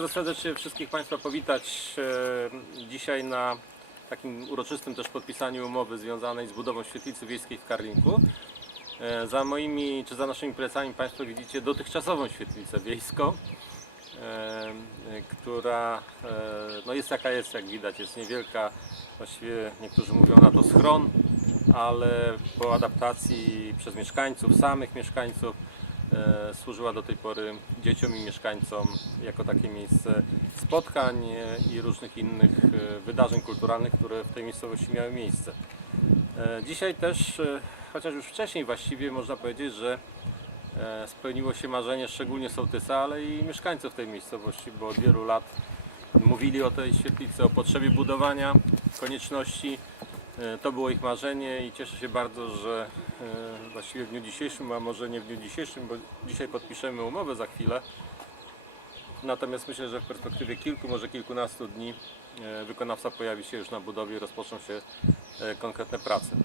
Bardzo serdecznie wszystkich Państwa powitać e, dzisiaj na takim uroczystym też podpisaniu umowy związanej z budową świetlicy wiejskiej w Karlinku. E, Za moimi czy za naszymi plecami Państwo widzicie dotychczasową świetlicę wiejską, e, która no jest jaka jest, jak widać, jest niewielka. Właściwie niektórzy mówią na to schron, ale po adaptacji przez mieszkańców, samych mieszkańców, służyła do tej pory dzieciom i mieszkańcom jako takie miejsce spotkań e, i różnych innych e, wydarzeń kulturalnych, które w tej miejscowości miały miejsce. E, Dzisiaj też, e, chociaż już wcześniej właściwie można powiedzieć, że e, spełniło się marzenie szczególnie sołtysa, ale i mieszkańców tej miejscowości, bo od wielu lat mówili o tej świetlicy, o potrzebie budowania, konieczności. E, To było ich marzenie i cieszę się bardzo, że e, właściwie w dniu dzisiejszym, a może nie w dniu dzisiejszym, bo dzisiaj podpiszemy umowę za chwilę. Natomiast myślę, że w perspektywie kilku, może kilkunastu dni e, wykonawca pojawi się już na budowie i rozpoczną się konkretne prace.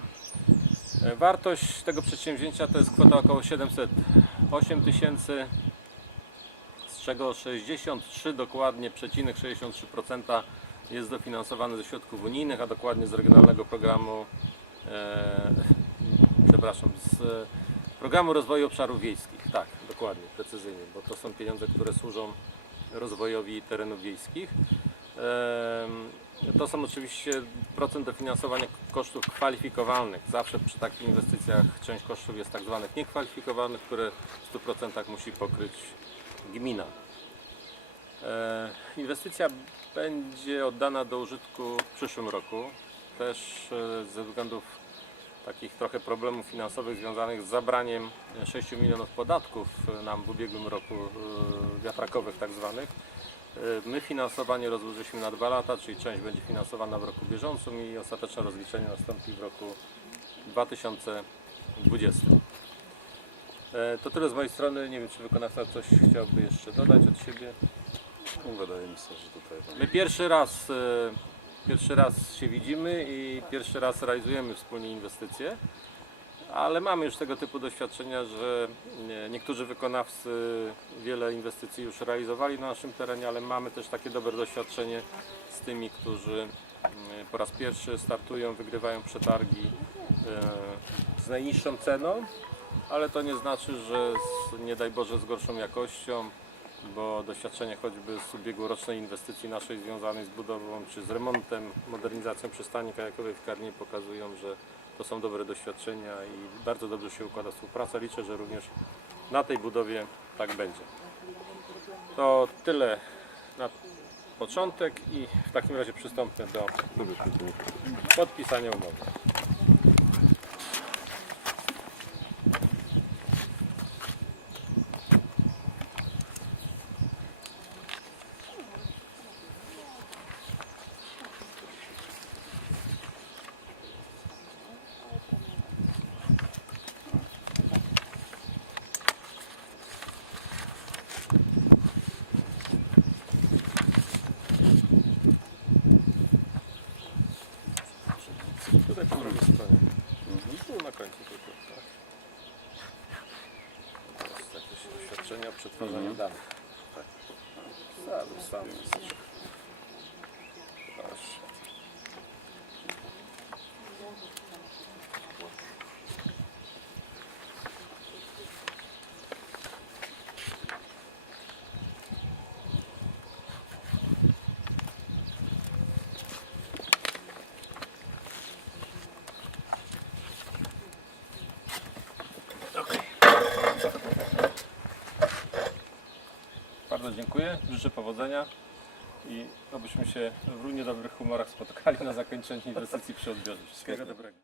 Wartość tego przedsięwzięcia to jest kwota około 708 tysięcy, z czego 63 dokładnie, przecinek 63% jest dofinansowane ze środków unijnych, a dokładnie z regionalnego programu, e, przepraszam, z programu rozwoju obszarów wiejskich. Tak, dokładnie, precyzyjnie, bo to są pieniądze, które służą rozwojowi terenów wiejskich. To są oczywiście procent dofinansowania kosztów kwalifikowalnych. Zawsze przy takich inwestycjach część kosztów jest tak zwanych niekwalifikowanych, które w 100% musi pokryć gmina. E, Inwestycja będzie oddana do użytku w przyszłym roku. Też e, ze względów takich trochę problemów finansowych związanych z zabraniem 6 milionów podatków nam w ubiegłym roku e, wiatrakowych tak zwanych. My finansowanie rozłożyliśmy na dwa lata, czyli część będzie finansowana w roku bieżącym i ostateczne rozliczenie nastąpi w roku 2020. E, To tyle z mojej strony. Nie wiem, czy wykonawca coś chciałby jeszcze dodać od siebie. Wydaje mi się, że tutaj My pierwszy raz, e, pierwszy raz się widzimy i pierwszy raz realizujemy wspólnie inwestycje, ale mamy już tego typu doświadczenia, że nie- niektórzy wykonawcy wiele inwestycji już realizowali na naszym terenie, ale mamy też takie dobre doświadczenie z tymi, którzy mm, po raz pierwszy startują, wygrywają przetargi e, z najniższą ceną, ale to nie znaczy, że z, nie daj Boże z gorszą jakością bo doświadczenie choćby z ubiegłorocznej inwestycji naszej związanej z budową czy z remontem, modernizacją przystani kajakowej w Karnie pokazują, że to są dobre doświadczenia i bardzo dobrze się układa współpraca. Liczę, że również na tej budowie tak będzie. To tyle na początek i w takim razie przystąpmy do podpisania umowy. Tutaj po drugiej stronie. Tu na końcu tylko. Tak. To jest jakieś doświadczenie o przetwarzaniu danych. Tak. Sam, sam jest. Proszę. Bardzo dziękuję, życzę powodzenia i obyśmy się w równie dobrych humorach spotkali na zakończeniu inwestycji przy odbiorze. Wszystkiego dobrego.